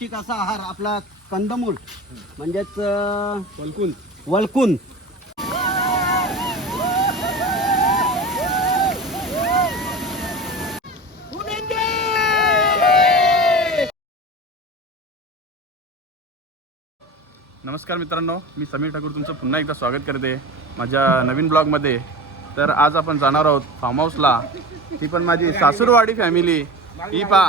पौष्टिक असा आहार आपला कंदमूळ म्हणजेच वलकून वलकून नमस्कार मित्रांनो मी समीर ठाकूर तुमचं पुन्हा एकदा स्वागत करते माझ्या नवीन ब्लॉगमध्ये. तर आज आपण जाणार आहोत फार्म हाऊसला ती पण माझी सासूरवाडी फॅमिली ही पा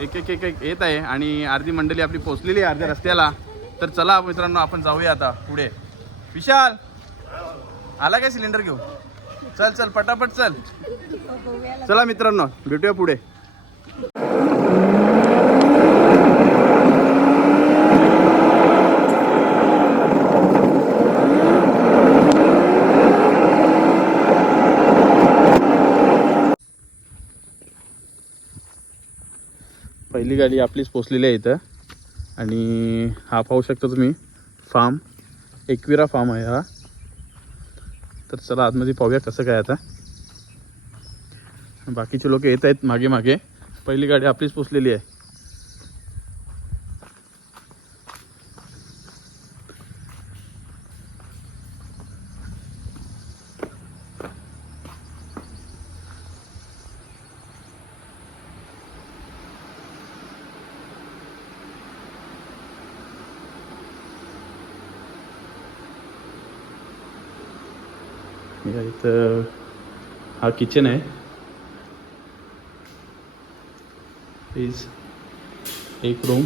एक एक एक एक येत आहे आणि अर्धी मंडळी आपली पोचलेली आहे अर्ध्या रस्त्याला. तर चला मित्रांनो आपण जाऊया आता पुढे. विशाल आला काय सिलेंडर घेऊ चल चल पटापट चल. चला मित्रांनो भेटूया पुढे पहिली गाडी आपलीच पोचलेली आहे इथं. आणि हा पाहू शकता तुम्ही फार्म एकविरा फार्म आहे हा. तर चला आतमध्ये पाहूया कसं काय आता. बाकीचे लोक येत आहेत मागे मागे. पहिली गाडी आपलीच पोचलेली आहे. या इथं हा किचन आहे. प्लीज एक रूम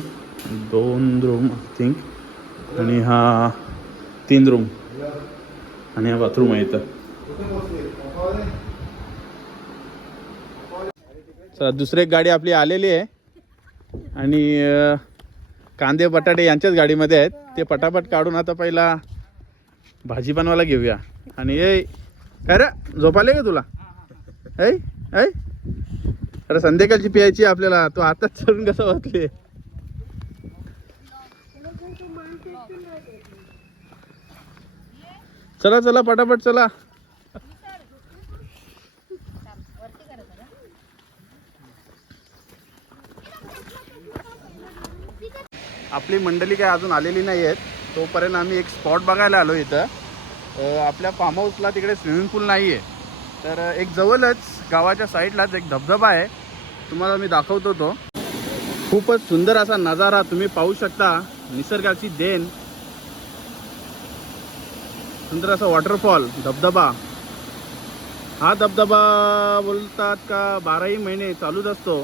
दोन रूम आय थिंक आणि हा तीन रूम आणि हा बाथरूम आहे इथं. चला दुसरी एक गाडी आपली आलेली आहे. आणि कांदे बटाटे यांच्याच गाडीमध्ये आहेत. ते पटापट काढून आता पहिला भाजी बनवायला घेऊया. आणि ये अरे झोपाले का तुला? ऐ ऐ. अरे संध्याकाळची प्यायची आपल्याला. तू आताच चढून कसं वाचले चला चला पटापट चला. आपली मंडळी काय अजून आलेली नाही आहेत तोपर्यंत आम्ही एक स्पॉट बघायला आलो इथं. आपल्या फार्म हाऊसला तिकडे स्विमिंग पूल नाही आहे तर एक जवळच गावाच्या साईडलाच एक धबधबा आहे. तुम्हाला मी दाखवतो तो. खूपच सुंदर असा नजारा तुम्ही पाहू शकता. निसर्गाची देण. सुंदर असा वॉटरफॉल धबधबा. हा धबधबा बोलतात का बाराही महिने चालूच असतो.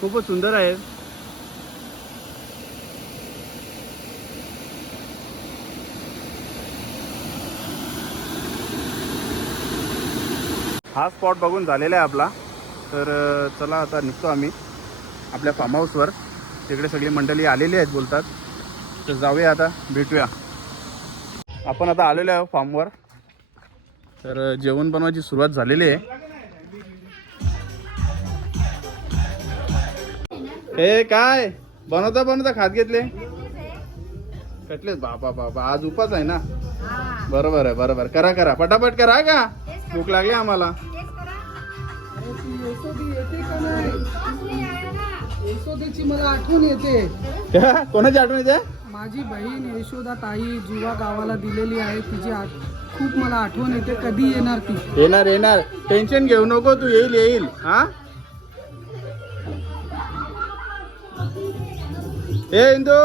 खूपच सुंदर आहे. हा स्पॉट बघून झालेला आहे आपला. तर चला आता निघतो आम्ही. आपल्या फार्म हाऊसवर तिकडे सगळी मंडळी आलेली आहेत बोलतात. तर जाऊया आता भेटूया. आपण आता आलेलो आहे फार्मवर तर जेवण बनवायची सुरुवात झालेली आहे. हे काय? बनवता बनवता खात घेतले? कटले बाबा बाबा आज उपास आहे ना? बरोबर आहे बरोबर. करा करा. पटापट करा का? भूक लागली आम्हाला यशोदेची मला आठवण येते कोणाची आठवण येते माझी बहीण यशोदा ताई जुवा गावाला दिलेली आहे तिची आठ- खूप मला आठवण येते कधी येणार ती येणार येणार टेन्शन घेऊ नको तू येईल येईल हा ए इंदू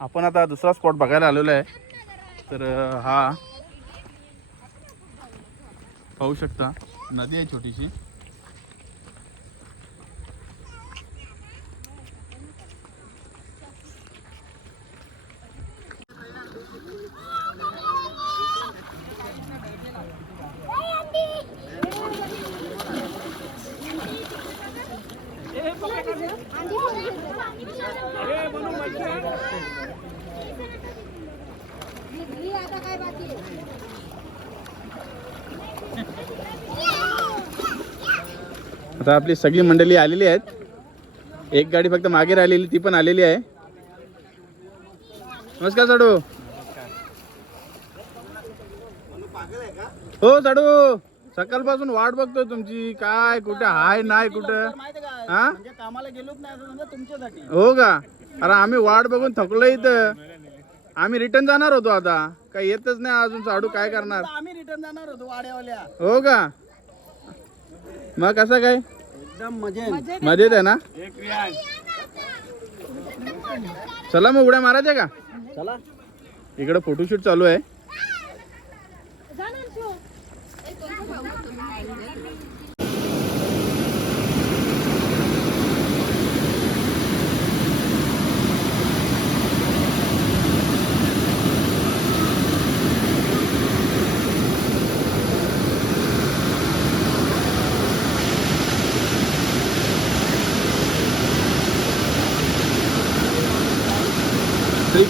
आपण आता दुसरा स्पॉट बघायला आलेलो आहे. तर हा. पाहू शकता. नदी आहे छोटीशी. आता आपली सगळी मंडळी आलेली आहेत. एक गाडी फक्त मागे राहिलेली ती पण आलेली आहे. नमस्कार साडू. हो साडू. सकाळपासून वाट बघतोय तुमची. काय कुठे हाय नाही कुठं? हा? म्हणजे कामाला गेलोच नाही तुमच्यासाठी. हो का? अरे आम्ही वाट बघून थकलो इथं. आम्ही रिटर्न जाणार होतो आता. काय येतच नाही अजून साडू काय करणार? आम्ही रिटर्न जाणार होतो वाड्यावाल्या. हो का? मग कसं काय? एकदम मजेत. मजेत. आहे ना? चला मग उड्या मारायच्या का? चला. इकडे फोटोशूट चालू आहे.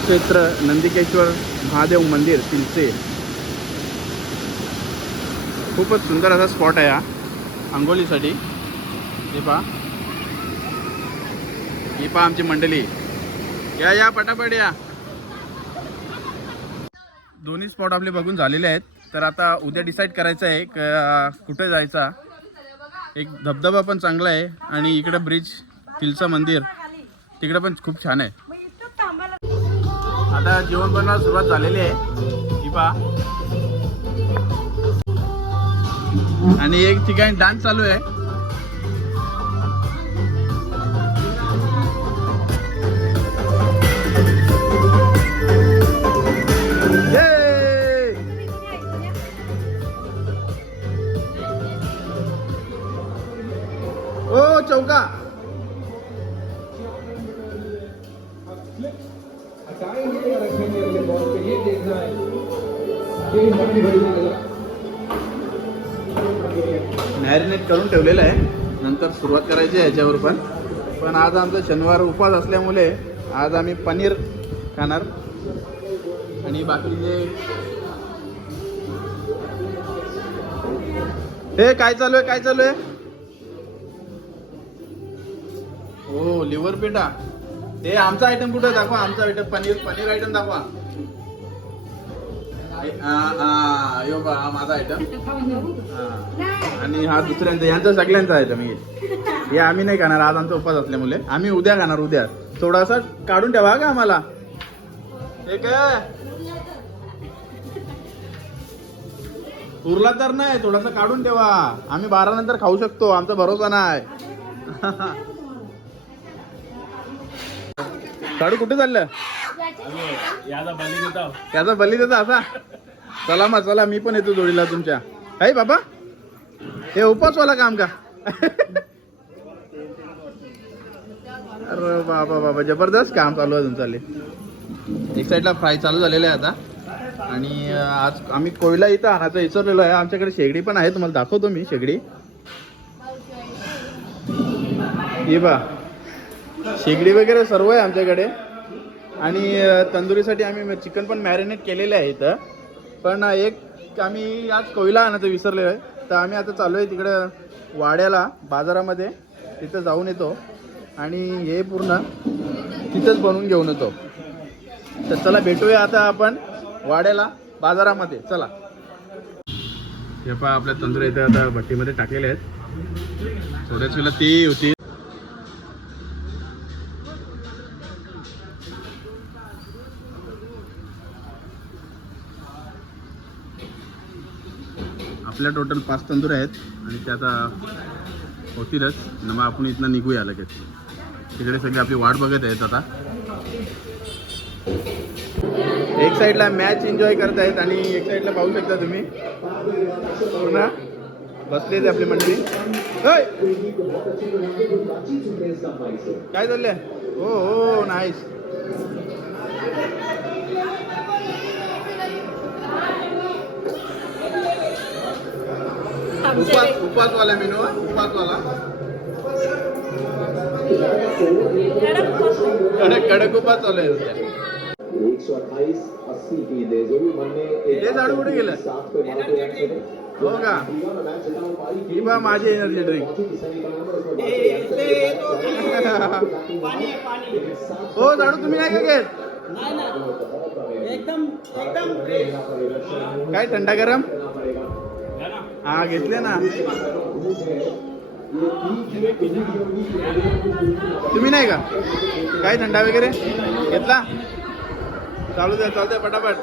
श्री क्षेत्र नंदिकेश्वर महादेव मंदिर तिलसे खूपच सुंदर असा स्पॉट आहे हा आंघोळीसाठी हे पहा ही पहा आमची मंडळी या या पटापट या दोन्ही स्पॉट आपले बघून झालेले आहेत. तर आता उद्या डिसाईड करायचं आहे क- कुठे जायचा. एक धबधबा पण चांगला आहे आणि इकडं ब्रिज तिलचं मंदिर. तिकडं पण खूप छान आहे. आता जेवण बनवायला सुरुवात झालेली आहे. ही पहा. आणि एक ठिकाणी डान्स चालू आहे. ओ चौका. ठेवलेलं आहे. नंतर सुरुवात करायची आहे याच्यावर पण. पण आज आमचा शनिवार उपवास असल्यामुळे आज आम्ही पनीर खाणार. आणि बाकीचे हे काय चालू आहे? काय चालू आहे? हो लिव्हर पिठा. हे आमचा आयटम कुठं दाखवा. आमचा आयटम पनीर पनीर आयटम दाखवा. यो बा माझा आयटम आणि हा दुसऱ्यांचा यांचा सगळ्यांचा आयटम हे हे आम्ही नाही खाणार आज आमचा उपवास असल्यामुळे आम्ही उद्या खाणार उद्या. थोडासा काढून ठेवा का आम्हाला? उरला तर नाही थोडासा काढून ठेवा. आम्ही बारा नंतर खाऊ शकतो आमचा भरोसा नाही. काढू कुठे चाललं? त्याचा बली देता असा. चला मग चला मी पण येतो जोडीला तुमच्या. आहे बाबा. हे उपासवाला काम का? अरे बाबा बाबा जबरदस्त काम चालू आहे तुमचं एक साईडला फ्राय चालू झालेलं आहे आता. आणि आज आम्ही कोयला इथं आणायचं विसरलेलो आहे. आमच्याकडे शेगडी पण आहे तुम्हाला दाखवतो मी शेगडी. ये बा. शेगडी वगैरे सर्व आहे आमच्याकडे. आणि तंदुरीसाठी आम्ही चिकन पण मॅरिनेट केलेले आहे इथं. पण एक आम्ही आज कोयला आणायचं विसरलेलो आहे. तर आम्ही आता चालू आहे तिकडं वाड्याला बाजारामध्ये. तिथं जाऊन येतो. आणि हे पूर्ण तिथंच बनवून घेऊन येतो. तर चला भेटूया आता आपण वाड्याला बाजारामध्ये. चला. हे पहा आपल्या तंदुरी इथे आता भट्टीमध्ये टाकलेले आहेत. थोड्याच वेळेला ती होती आपल्या टोटल पाच तंदूर आहेत आणि त्या आता होतीलच. न मग आपण इथनं निघूया लगेच. तिकडे सगळे आपली वाट बघत आहेत आता. एक साईडला मॅच एन्जॉय करत आहेत आणि एक साईडला पाहू शकता तुम्ही. पूर्ण. बसले ते आपली मंडळी. होय! काय चाललंय? हो हो नाईस उपास उपासवाला मेनू? उपासवाला कडक कडक उपास चालू आहे हे झाडू कुठे गेलं? हैं का? ही बा माझी एनर्जी ड्रिंक हो झाडू तुम्ही नाही का घेत एकदम एकदम काय थंडा गरम? हा घेतले ना. तुम्ही नाही का? काय थंडा वगैरे? घेतला? चालू द्या चालू द्या पटापट.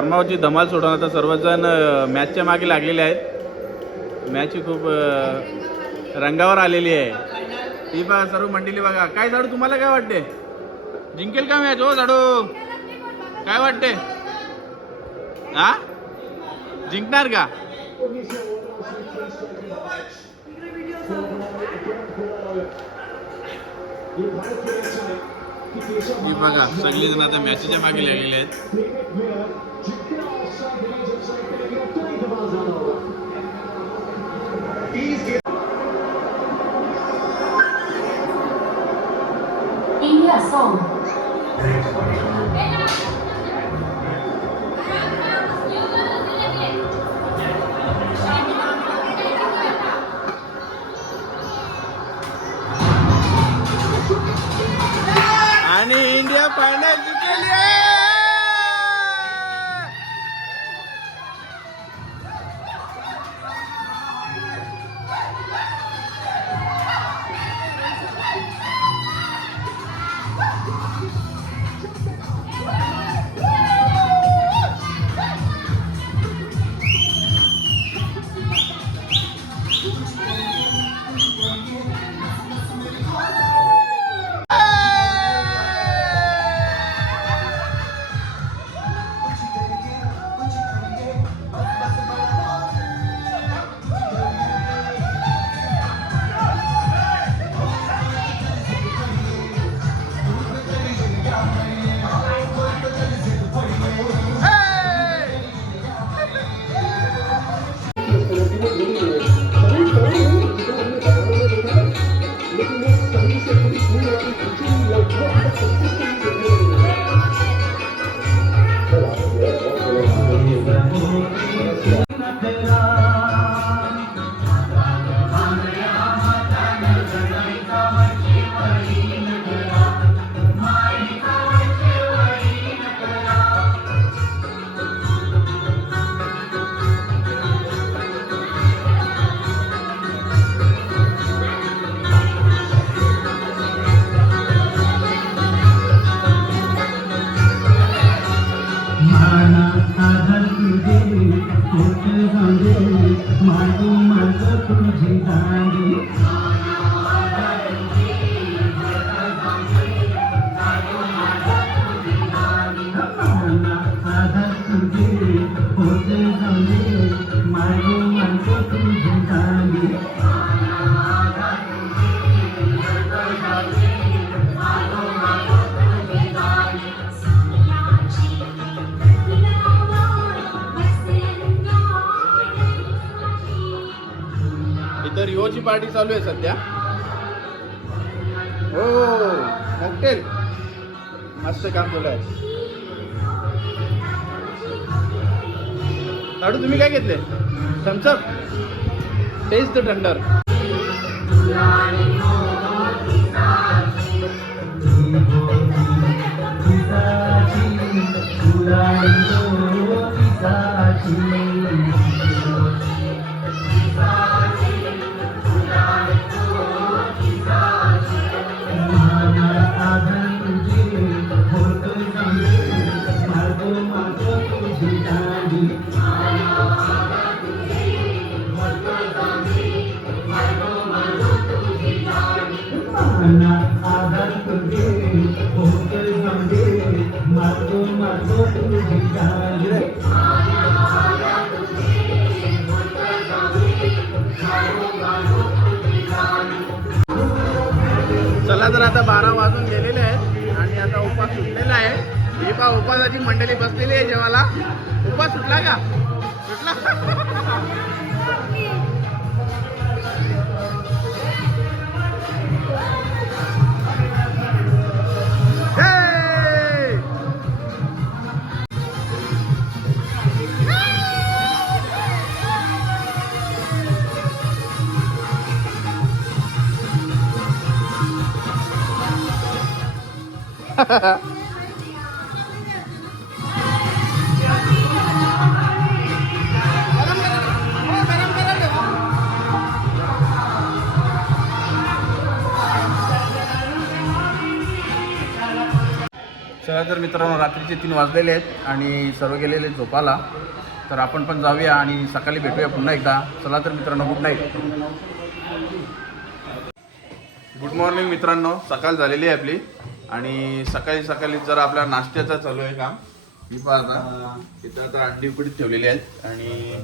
फार्म धमाल सोडून आता सर्वजण मॅचच्या मागे लागलेले आहेत. मॅच ही खूप रंगावर आलेली आहे. ती बघा सर्व मंडळी बघा. काय झाडू तुम्हाला काय वाटते? जिंकेल का मॅच? हो झाडू. काय वाटते? हा जिंकणार का? बघा सगळी जण आता मॅचच्या मागे लागलेले आहेत. 音乐颂。मॉकटेल मस्त काम केलं आहे लाडू तुम्ही काय घेतले? थम्सअप टेस्ट थंडर तर आता बारा वाजून गेलेले आहेत आणि आता उपास सुटलेला आहे ही पा उपासाची मंडळी बसलेली आहे जेवाला उपास सुटला का? सुटला? चला तर मित्रांनो रात्रीचे तीन वाजलेले आहेत आणि सर्व गेलेले आहेत झोपाला तर आपण पण जाऊया आणि सकाळी भेटूया पुन्हा एकदा. चला तर मित्रांनो गुड नाईट गुड मॉर्निंग मित्रांनो. सकाळ झालेली आहे आपली. आणि सकाळी सकाळी जरा आपल्या नाश्त्याचा चालू आहे काम. मी पाहता इथं आता अंडी उकडीत ठेवलेली आहेत आणि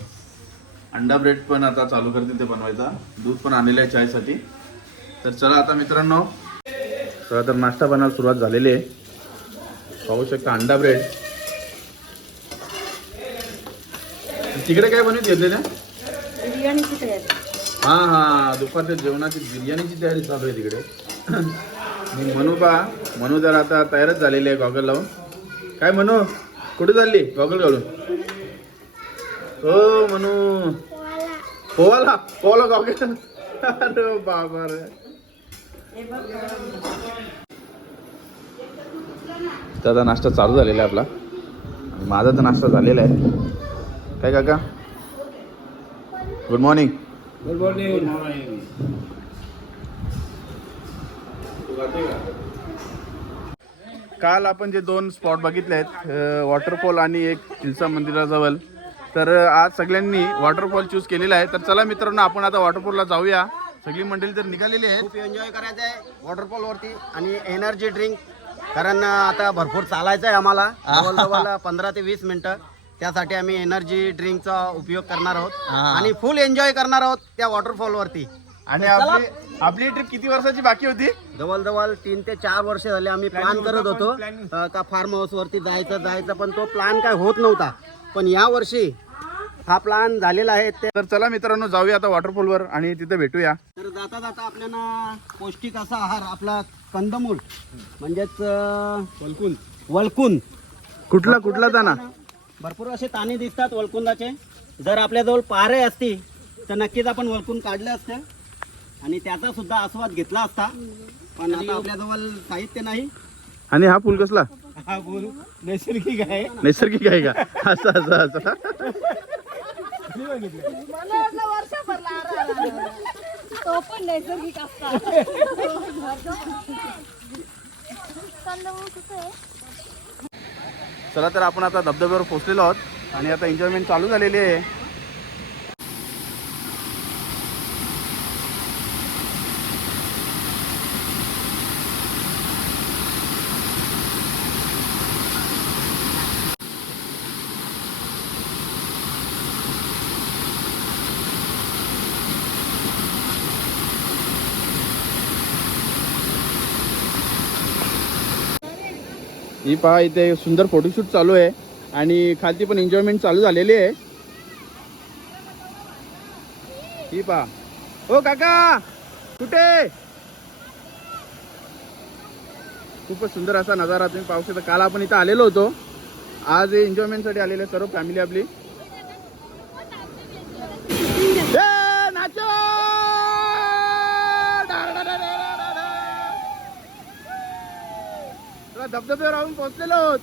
अंडा ब्रेड पण आता चालू करतील ते बनवायचा. दूध पण आणलेलं आहे चायसाठी. तर चला आता मित्रांनो. तर आता नाश्ता बनायला सुरुवात झालेली आहे. पाहू शकता अंडा ब्रेड. तिकडे काय बनवत घेतलेल्या बिर्याणीची तयारी. हा हा. दुपारच्या जेवणाची बिर्याणीची तयारी चालू आहे तिकडे. मी म्हणू बा म्हणू जर आता तयारच झालेली आहे गॉगल लावून. काय म्हणू कुठे चालली? गॉगल घालून. हो म्हणू पोवाला. पोवाला गॉगल अरे बाबा रे. तर आता नाश्ता चालू झालेला आहे आपला. माझा तर नाश्ता झालेला आहे. काय काका? गुड मॉर्निंग गुड मॉर्निंग काल आपण जे दोन स्पॉट बघितले आहेत वॉटरफॉल आणि एक चिलसा मंदिराजवळ. तर आज सगळ्यांनी वॉटरफॉल चूज केलेला आहे. तर चला मित्रांनो आपण आता वॉटरफॉलला जाऊया. सगळी मंडळी तर निघालेली आहेत. खूप एन्जॉय करायचं आहे वॉटरफॉल वरती आणि एनर्जी ड्रिंक कारण आता भरपूर चालायचं आहे आम्हाला जवळजवळ पंधरा ते वीस मिनिटं. त्यासाठी आम्ही एनर्जी ड्रिंकचा उपयोग करणार आहोत. आणि फुल एन्जॉय करणार आहोत त्या वॉटरफॉल वरती. आणि आपली आपली ट्रिप किती वर्षाची बाकी होती? जवळजवळ तीन ते चार वर्ष झाले आम्ही प्लॅन करत होतो. अं, का फार्म हाऊस वरती जायचं जायचं पण तो प्लॅन काय होत नव्हता. पण या वर्षी हा प्लॅन झालेला आहे. ते तर चला मित्रांनो जाऊया आता वॉटरफॉलवर आणि तिथे भेटूया. तर जाता जाता आपल्याला पौष्टिक असा आहार आपला कंदमूळ म्हणजेच वलकुन वलकुन कुठला कुठला जाना भरपूर असे ताणे दिसतात वलकुंदाचे. जर आपल्याजवळ पारे असती तर नक्कीच आपण वलकुन काढले असते. आणि त्याचा सुद्धा आस्वाद घेतला असता. पण आता आपल्याजवळ साहित्य नाही. आणि हा पूल कसला? हा बोल नैसर्गिक आहे. नैसर्गिक आहे का? असं असं असं. तो पण नैसर्गिक चला तर आपण आता धबधब्यावर पोहोचलेलो आहोत आणि आता एन्जॉयमेंट चालू झालेली आहे. ही पहा इथे सुंदर फोटोशूट चालू आहे. आणि खालती पण एन्जॉयमेंट चालू झालेली आहे. ही पहा. हो काका! कुठे? खूपच सुंदर असा नजारा तुम्ही पाहू शकता. काल आपण इथं आलेलो होतो. आज एन्जॉयमेंटसाठी आलेले सर्व फॅमिली आपली. धबधब्यावर आपण पोहोचलेलो आहोत.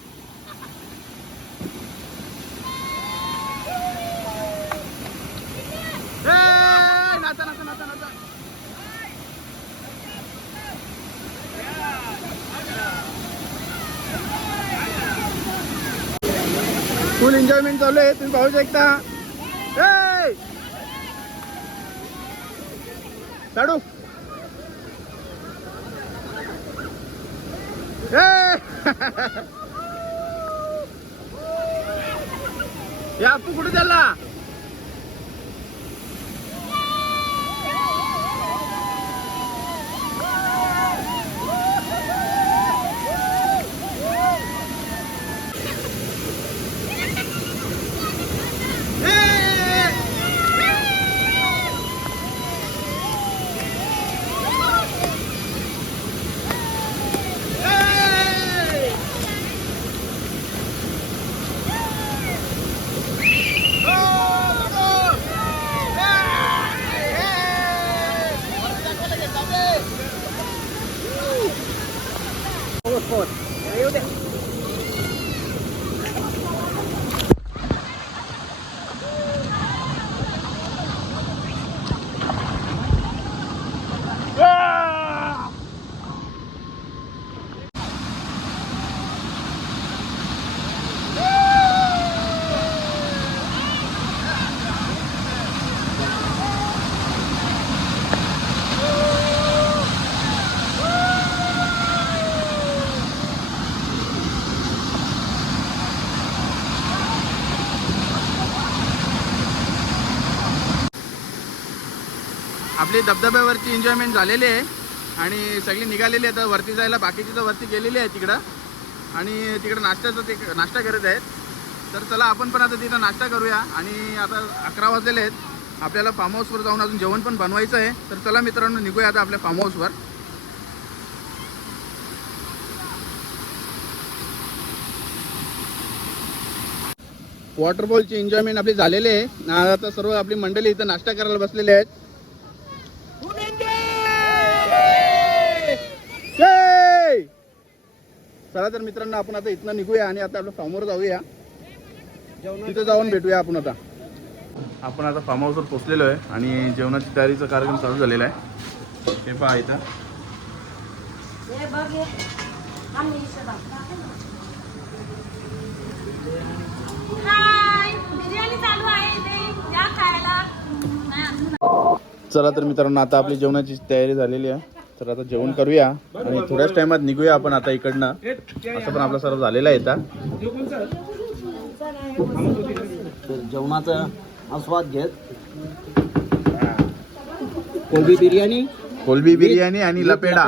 ए, नाचा नाचा नाचा फुल एन्जॉयमेंट चालू आहे तुम्ही पाहू शकता. ए! काढू ए! या आपू कुठे चालला आपली धबधब्यावरची एन्जॉयमेंट झालेली आहे. आणि सगळी निघालेली आहे तर वरती जायला बाकीची तर वरती गेलेली आहे तिकडं आणि तिकडं नाश्त्याचं ते नाश्ता करत आहेत. तर चला आपण पण आता तिथं नाश्ता करूया. आणि आता अकरा वाजलेले आहेत. आपल्याला फार्म हाऊसवर जाऊन अजून जेवण पण बनवायचं आहे. तर चला मित्रांनो निघूया आता आपल्या फार्म हाऊसवर वॉटरफॉलची एन्जॉयमेंट आपली झालेली आहे. आता सर्व आपली मंडळी इथं नाश्ता करायला बसलेले आहेत. चला तर मित्रांनो आपण आता इथनं निघूया आणि आता आपल्या फार्मवर जाऊया. तिथे जाऊन भेटूया आपण आता. आपण आता फार्म हाऊसवर पोहोचलेलो आहे आणि जेवणाची तयारीचा कार्यक्रम चालू झालेला आहे. हे पहा इथं. बघ. आम्ही इथं जाऊ. हाय बिर्याणी चालू आहे इथे. या खायला. नाही अजून चला तर मित्रांनो आता आपली जेवणाची तयारी झालेली आहे. तर आता जेवण करूया आणि थोड्याच टायमात निघूया आपण आता इकडनं. असं पण आपलं सर्व झालेलं आहे जेवणाचा आस्वाद घेत. कोलबी बिर्याणी कोलबी बिर्याणी आणि लपेडा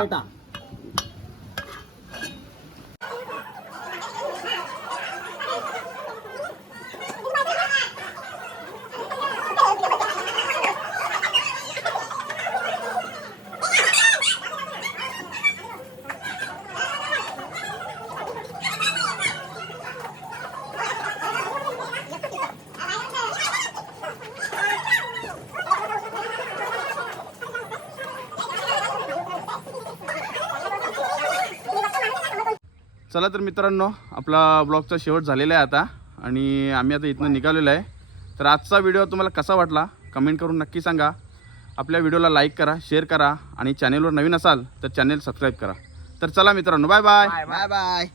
चला तर मित्रांनो आपला ब्लॉगचा शेवट झालेला आहे आता आणि आम्ही आता इथनं निघालेलो आहे. तर आजचा व्हिडिओ तुम्हाला कसा वाटला? कमेंट करून नक्की सांगा. आपल्या व्हिडिओला लाईक करा शेअर करा आणि चॅनेलवर नवीन असाल तर चॅनेल सबस्क्राईब करा. तर चला मित्रांनो बाय बाय. Bye bye.